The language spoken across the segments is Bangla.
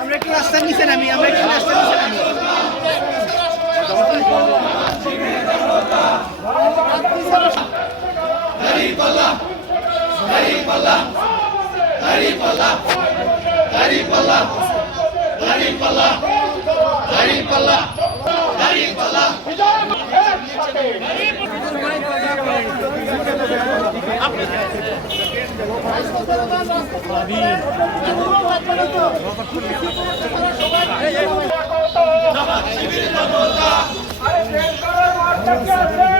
আমরা একটু রাস্তার নিচে নামি আমরা একটু রাস্তার নিচে নামি। লোকের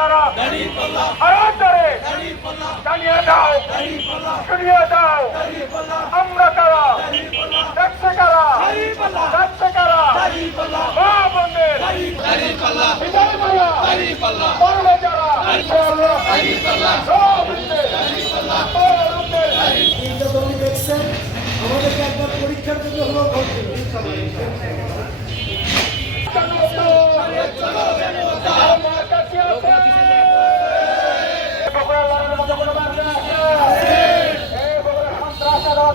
যারা আরাধারে জানিয়ে দাও শুনিয়ে দাও আমরা কারা দেখছে কারা দেখছে কারা মা বন্ধের করবে যারা আমাদেরকে একবার পরীক্ষার জন্য হলো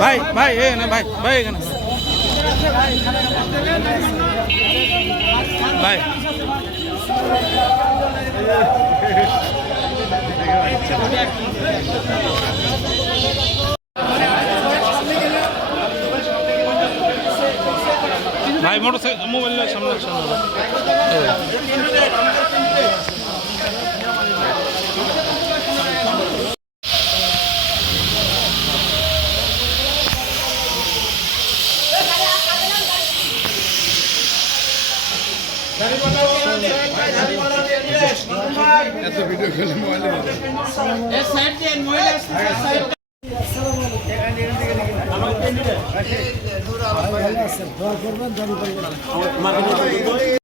ভাই ভাই এখানে ভাই ভাই এখানে। ভাই। ভাই মোটর সাইকেল মোবাইল সামনে সামনে ভালো আছেন দোয়া করবেন গাড়ি পাল্লা